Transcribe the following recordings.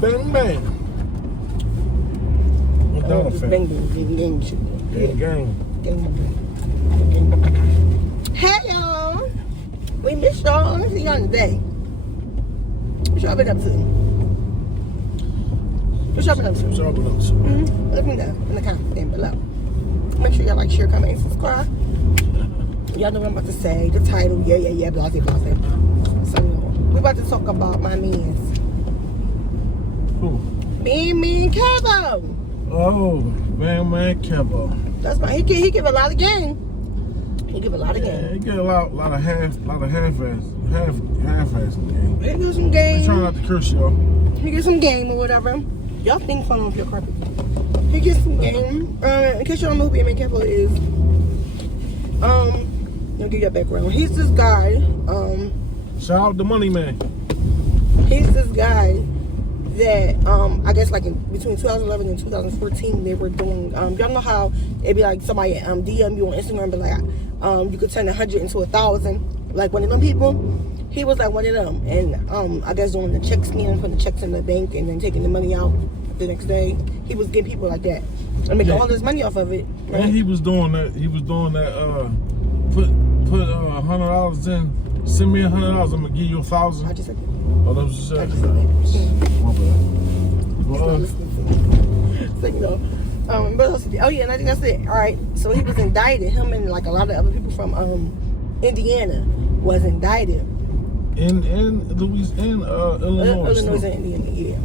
Bang bang. What that effect? Bang gang shit. Gang. Hey y'all. We missed y'all. Let me see y'all today. What y'all been up to? What y'all been up to? Let me know in the comments down below. Make sure y'all like, share, comment, and subscribe. Y'all know what I'm about to say. The title, yeah, blah. So, we about to talk about my mans. Who? Bandman Kevo. Oh, Bandman Kevo. That's my. He give a lot of game. He give a lot of game. He get a lot of half-ass game. He do some game. I try not to curse y'all. He get some game or whatever. Y'all think fun of your carpet. He gets some game. In case y'all don't know who Bandman Kevo is, I'll give you a background. He's this guy. Shout out the money man. He's this guy that I guess like between 2011 and 2014 they were doing. Y'all know how it'd be like somebody DM you on Instagram, but like you could turn 100 into 1,000. Like one of them people. He was like one of them, and I guess doing the check scan, putting the checks in the bank, and then taking the money out the next day. He was getting people like that and making all this money off of it. Right? And he was doing that. Put $100 in. Send me $100. I'm gonna give you 1,000. I just said that. Oh, that was just I just said that. So, you know, what else did he? Oh yeah, and I think that's it. All right, so he was indicted. Him and like a lot of other people from Indiana was indicted. In Illinois. Illinois and Indiana, yeah.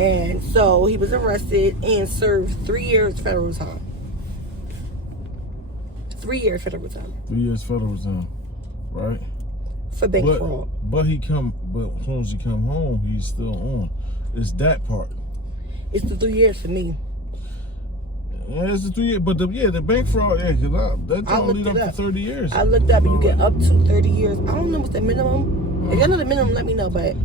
And so he was arrested and served 3 years federal time. 3 years federal time. 3 years federal time, right? For bank fraud. But as soon as he come home, he's still on. It's that part. It's the 3 years for me. Yeah, it's the 3 years. But the bank fraud, that's gonna lead up to 30 years. I looked up and you get up to 30 years. I don't know what's the minimum. If y'all know the minimum, let me know. But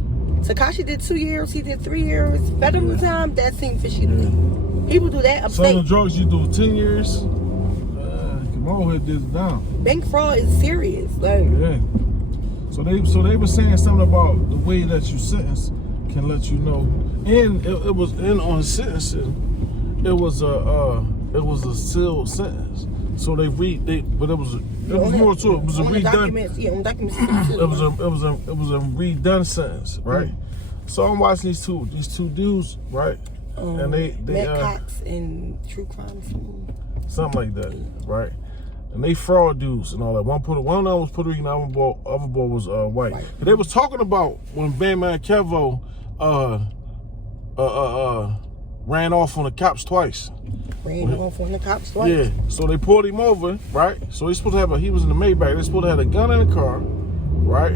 Takashi did 2 years. He did 3 years. Federal time, that seemed fishy to me. People do that upstate. Some of the drugs you do 10 years. Come on, here did it down. Bank fraud is serious. Like, yeah. So they were saying something about the way that you sentence can let you know. And it was on sentencing. It was a sealed sentence. So but it was more to it. It was a redone. Documents. It was a redone sentence, right? So I'm watching these two dudes, right? And they Matt Cox and True Crime. Something like that, right? And they fraud dudes and all that. One of them was Puerto Rican, the other boy was white. They was talking about when Bandman Kevo ran off on the cops twice. Yeah. So they pulled him over, right? So he's supposed to he was in the Maybach. They supposed to have a gun in the car, right?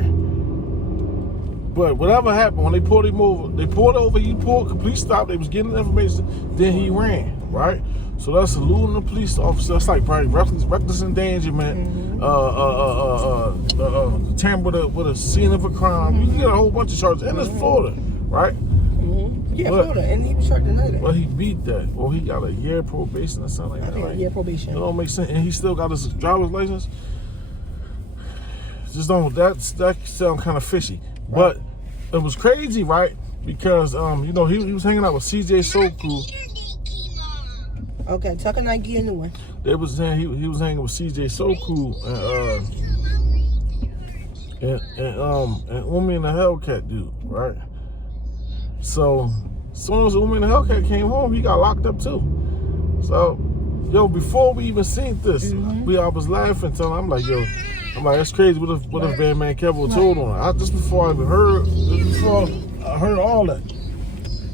But whatever happened when they pulled him over, he pulled complete stop. They was getting information. Then he ran, right? So that's eluding the police officer. That's like probably reckless endangerment, tampering with a scene of a crime. You get a whole bunch of charges, and it's Florida, right? Yeah, Florida, and he was charged another. Well, he beat that. Well, he got a year probation or something like that. Right? Yeah, probation. It don't make sense, and he still got his driver's license. Just don't. That sound kind of fishy, right. But it was crazy, right? Because he was hanging out with CJ Soku. Okay, Tucker Nike a new one. They was saying he was hanging with CJ Soku and Umi and the Hellcat dude, right? So as soon as Umi and the Hellcat came home, he got locked up too. So before we even seen this, I was laughing, I'm like, that's crazy. What if Bandman Kevo told on her? Before I heard all that.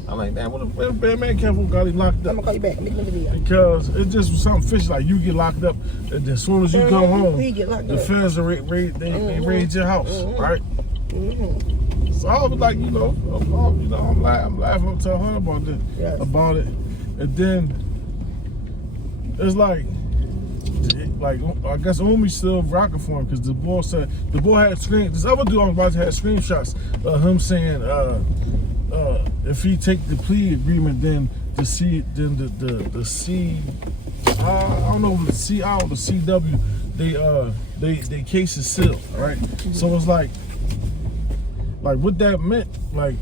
I'm like, man, what if Bandman Kevo got him locked up? I'm gonna call you back. Make the video. Because it just was something fishy. Like you get locked up, and as soon as you come home, the feds raid your house, right? So I was like, I'm laughing up to her about it, and then it's like I guess Umi's still rocking for him because the boy had this other dude on the had screenshots of him saying if he take the plea agreement, then the CW they case is sealed, right? So it's like what that meant, like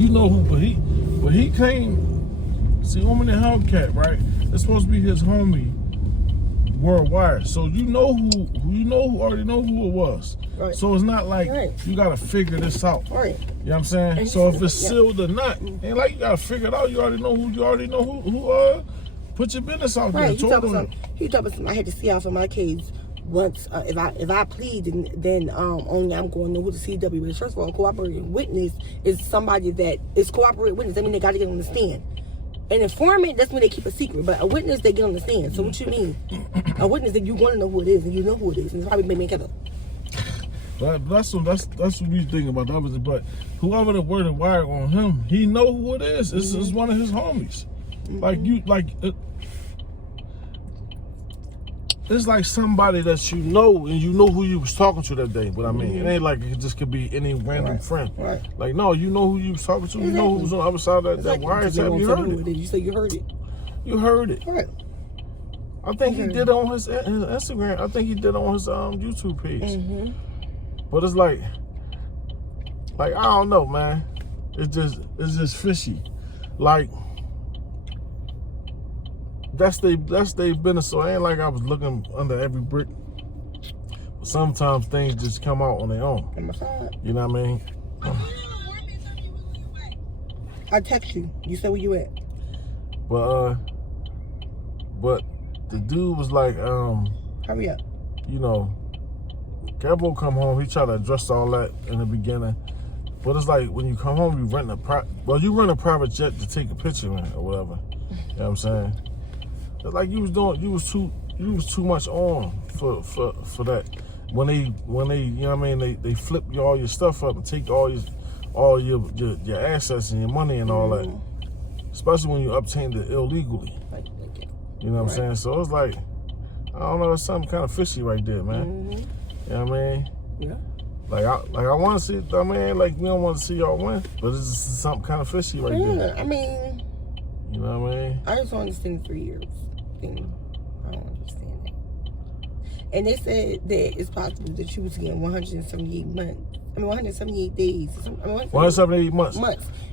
you know who, but he came. See, Woman in Hellcat, right? It's supposed to be his homie worldwide. So you already know who it was. Right. So it's not like you gotta figure this out. Right. You know what I'm saying? And so if it's sealed or not, ain't like you gotta figure it out. You already know who put your business out there. He told me I had to see out for my kids. Once if I plead, then only I'm going to know who the CW is. First of all, a cooperating witness is somebody that is cooperating witness. I mean, they got to get on the stand. An informant, that's when they keep a secret. But a witness, they get on the stand. So what you mean? A witness that you want to know who it is, and you know who it is, and it's probably Bandman Kevo. That's what we think about that. But whoever the word of wire on him, he know who it is. It's one of his homies. It's like somebody that you know, and you know who you was talking to that day. But I mean, it ain't like it just could be any random friend. Right. Like, no, you know who you was talking to. You know who was on the other side of that wire. You heard it. You say you heard it. You heard it. Right. I think he did it on his Instagram. I think he did it on his YouTube page. But it's like I don't know, man. It's just fishy. Like, that's they business. So it ain't like I was looking under every brick. But sometimes things just come out on their own. You know what I mean? I text you. You said where you at. But the dude was like, hurry up. You know, Kevo come home. He tried to address all that in the beginning. But it's like when you come home, you rent a private jet to take a picture in or whatever. You know what I'm saying? It's like you was too much on for that. When they you know what I mean, they flip all your stuff up and take all your assets and your money and all that. Especially when you obtained it illegally. You know what I'm saying? So it's like, I don't know, there's something kind of fishy right there, man. You know what I mean? Yeah. Like I want to see. I mean, like we don't want to see y'all win, but it's just something kind of fishy right there. I mean, you know what I mean? I just don't understand the 3 years thing. I don't understand it. And they said that it's possible that you was getting 178 months. I mean, 178 days. 178 months.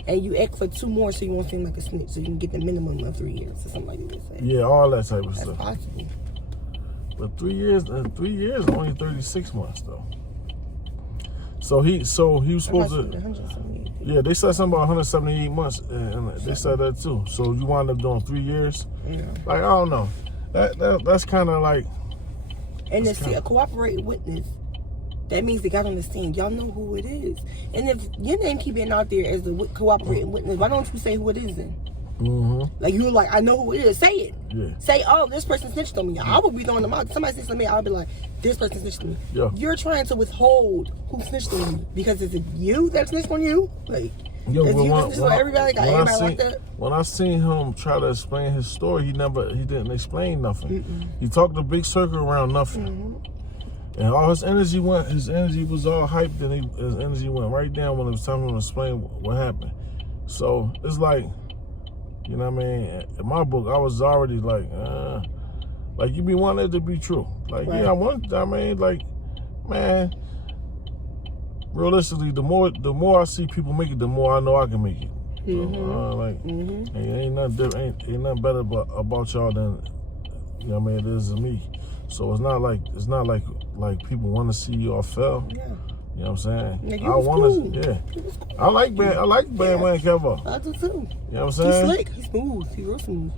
And you ask for 2 more, so you won't seem like a snitch, so you can get the minimum of 3 years or something like that. Yeah, all that type of That's stuff. Possible. But 3 years, only 36 months though. So he was supposed to. Yeah, they said something about 178 months, and they said that too. So you wind up doing 3 years. Yeah. Like, I don't know. That's kind of like. And to see a cooperating witness, that means they got on the scene. Y'all know who it is. And if your name keep being out there as the cooperating witness, why don't you say who it is then? Like, you're like, I know who it is. Say it. Yeah. Say, oh, this person snitched on me. I would be throwing them out. Somebody snitched on me, I would be like, this person snitched on me. Yeah. You're trying to withhold who snitched on you because is it you that snitched on you? Like, everybody got everybody like that. When I seen him try to explain his story, he didn't explain nothing. He talked a big circle around nothing. And all his energy was all hyped, and his energy went right down when it was time for him to explain what happened. So it's like, you know what I mean? In my book, I was already like you be wanting it to be true. Like, right. Yeah, I mean, like, man, realistically, the more I see people make it, the more I know I can make it. So, ain't nothing different, ain't nothing better about y'all than, you know what I mean, it is me. So it's not like people want to see y'all fail. Yeah. You know what I'm saying? I want to. Yeah. I like Bandman Kevo. I do too. You know what I'm saying? He's slick. He's smooth. He's real smooth.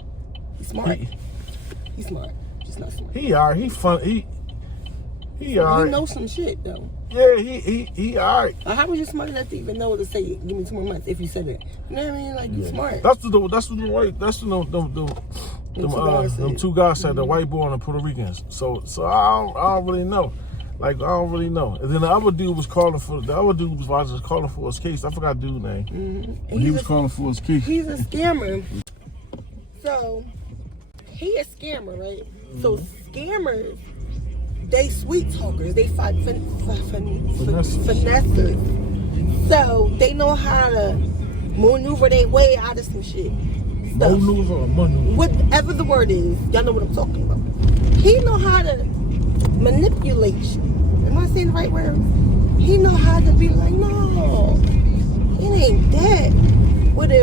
He's smart. He's smart. Just not smart. He alright. He fun. He alright. He knows some shit though. Yeah. He alright. How was you smart enough to even know to say it? Give me 2 more months if you said it. You know what I mean? Like, you smart. That's what them 2 guys said, the white boy and the Puerto Ricans. So I don't really know. Like, I don't really know. And then the other dude was calling for his case. I forgot the dude's name. He was calling for his case. He's a scammer. So, he a scammer, right? So, scammers, they sweet talkers. They fight finessers. So, they know how to maneuver their way out of some shit. Maneuver or maneuver? Whatever the word is, y'all know what I'm talking about. He know how to manipulate you. Am I saying the right words? He know how to be like, no, it ain't that.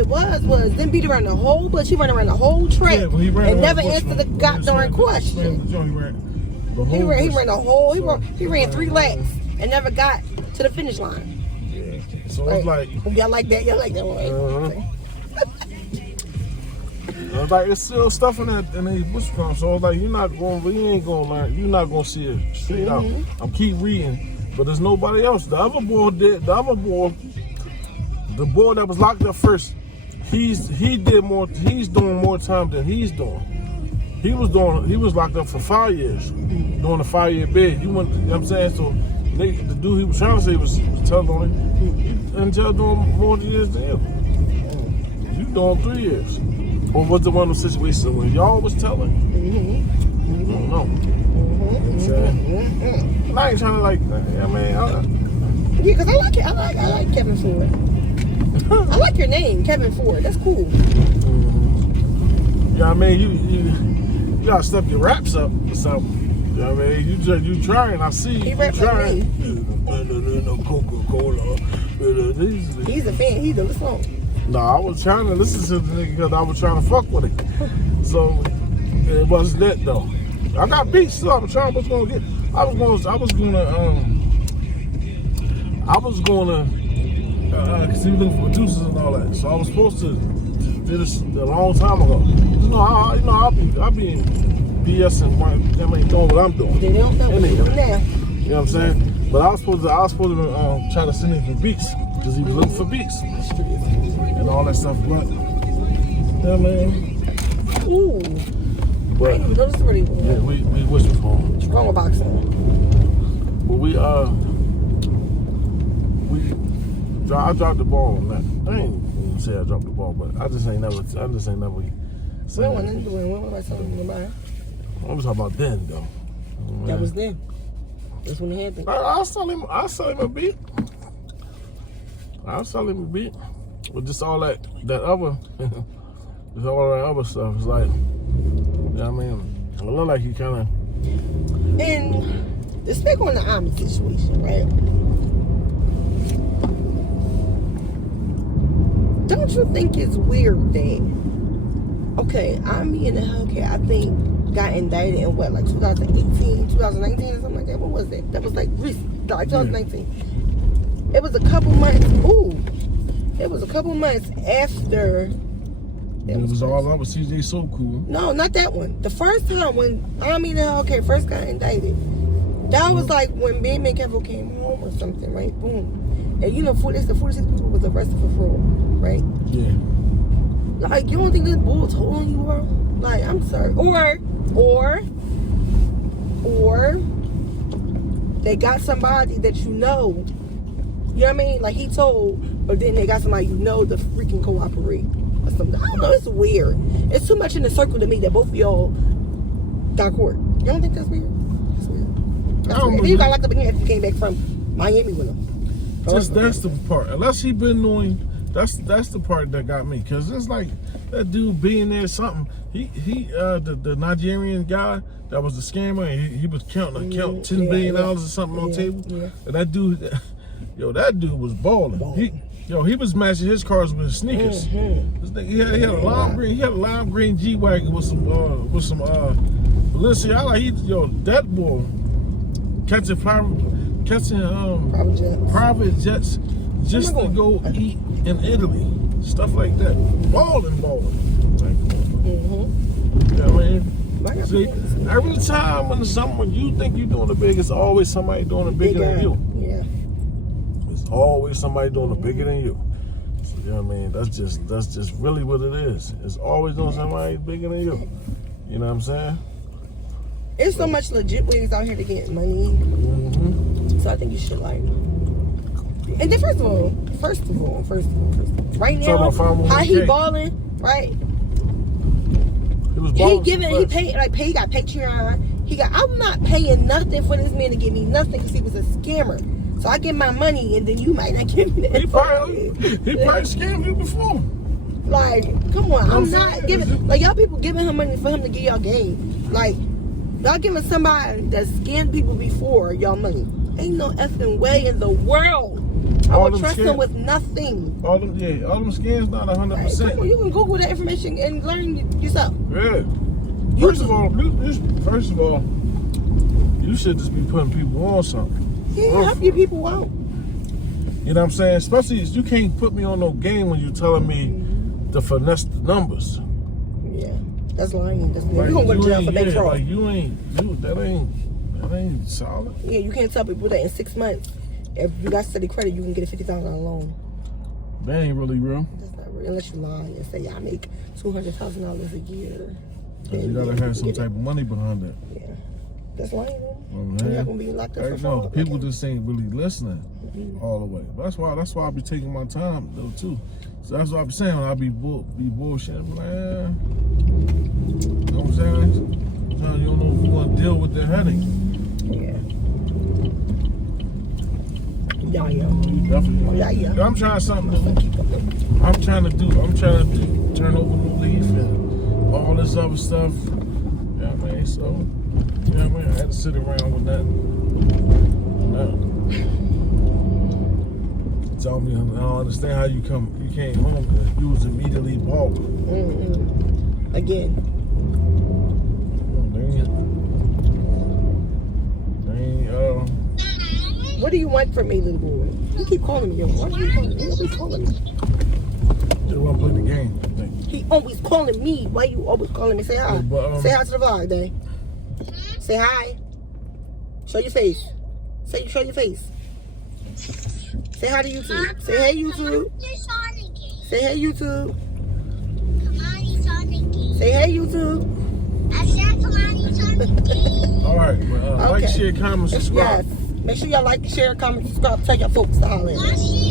what it was them beat around the whole bush. He ran around the whole track and never answered the goddamn question. He ran 3 laps and never got to the finish line. Yeah. So it's like y'all like that one. Like it's still stuff in these bush farms, so it's like you ain't gonna learn. You're not gonna see it straight out. I'm keep reading, but there's nobody else. The other boy, the boy that was locked up first, he's doing more time than he's doing. He was locked up for 5 years, doing a 5-year bid. You know what I'm saying? So the dude he was trying to say was telling on him, and jail doing more years than him. You doing 3 years. Or was it one of those situations when y'all was telling? I don't know. And I ain't trying to because I like Kevin Ford. I like your name, Kevin Ford. That's cool. Yeah, I mean, you gotta step your raps up or something. You know what I mean? You trying, I see. He raps like me. Coca-Cola. He's a fan. He does the song. No, I was trying to listen to the nigga because I was trying to fuck with it. So it wasn't that though. I got beats, so I was gonna cause he was looking for producers and all that. So I was supposed to do this a long time ago. I'll be in BS and doing what I'm doing. They don't know. Now. You know what I'm saying? But I was supposed to try to send him some beats because he was looking for beats and all that stuff. But yeah, man. Ooh. But I didn't even notice what he was. Yeah, we wishing for him. What's wrong with boxing? But I dropped the ball on that. I ain't gonna say I dropped the ball, but I just ain't never. When was I telling you about it? I'm talking about then though. That was then. That's when it happened. I'll sell him a beat. But just all that other, just all that other stuff. It's like, I mean, it look like he kind of. And to speak on the Army situation, right? Don't you think it's weird that, Army and the Hellcat, I think, got indicted in what, like 2018, 2019 or something like that? What was that? That was like recent, like 2019. Yeah. It was a couple months after. It was all over CJ So Cool. No, not that one. The first time when Army and the Hellcat first got indicted, that was like when Bandman Kevo came home or something, right? Boom. And the 46 people was arrested for fraud, right? Yeah. Like, you don't think this bull told on you, bro? Like, I'm sorry. Or they got somebody that you know what I mean? Like, he told, but then they got somebody to freaking cooperate or something. I don't know, it's weird. It's too much in the circle to me that both of y'all got caught. You don't think that's weird? That's weird. That's weird. Then you got locked up again after you came back from Miami with him. That's the part. Unless he been doing, that's the part that got me. Cause it's like that dude being there something. The Nigerian guy that was the scammer, and he was counting $10 billion or something on the table. Yeah. And that dude, that dude was balling. He was matching his cars with his sneakers. He had a lime green G-Wagon with some Balenciaga. That boy catching private jets just to go eat in Italy, stuff like that. Balling. Yeah, man. See, every time when you think you're doing it big, it's always somebody doing it bigger than you. Yeah. It's always somebody doing it bigger than you. So, you know what I mean? That's just really what it is. It's always doing somebody bigger than you. You know what I'm saying? It's so much legit ways out here to get money. So I think you should like. And then first of all, right now, how he balling, right? He was balling. He got Patreon. I'm not paying nothing for this man to give me nothing because he was a scammer. So I get my money and then you might not give me that. He probably scammed you before. Like, come on, I'm not giving. Like, y'all people giving him money for him to give y'all game. Like, y'all giving somebody that scammed people before y'all money. Ain't no effing way in the world I would trust them with nothing. All them scams not 100%. You can Google that information and learn yourself. Yeah. First of all, you should just be putting people on something. Yeah, help your people out. You know what I'm saying? Especially you can't put me on no game when you're telling me to finesse the numbers. Yeah, that's lying. That's like, you're gonna go to jail for bank fraud. Like that ain't solid. Yeah, you can't tell people that in 6 months, if you got steady credit, you can get a $50,000 loan. That ain't really real. That's not real unless you lie and say, I make $200,000 a year. You gotta have some type of money behind that. Yeah, that's lying. You're not gonna be locked up for fraud. People just ain't really listening all the way. That's why I be taking my time though too. So that's what I be saying when I be bullshitting. Man, you know what I'm saying? Sometimes you don't know if you want to deal with the headache. Yeah. Yeah. I'm trying something new. I'm trying to turn over the leaf and all this other stuff. You know what I mean? So, you know what I mean? I had to sit around with that. Tell me, I don't understand how you came home and you was immediately bald. Again. What do you want from me, little boy? You keep calling me, yo. Why are you calling me? He always calling me. Just want to play the game, I think. He always calling me. Why you always calling me? Say hi. Say hi to the vlog, Day. Say hi. Show your face. Show your face. Say hi to YouTube. Say hey, YouTube. Say hey, YouTube. Say hey, YouTube. I said Kamani. All right. Like, share, comment, subscribe. Yes. Make sure y'all like, share, comment, subscribe. Tell your folks to holler at me.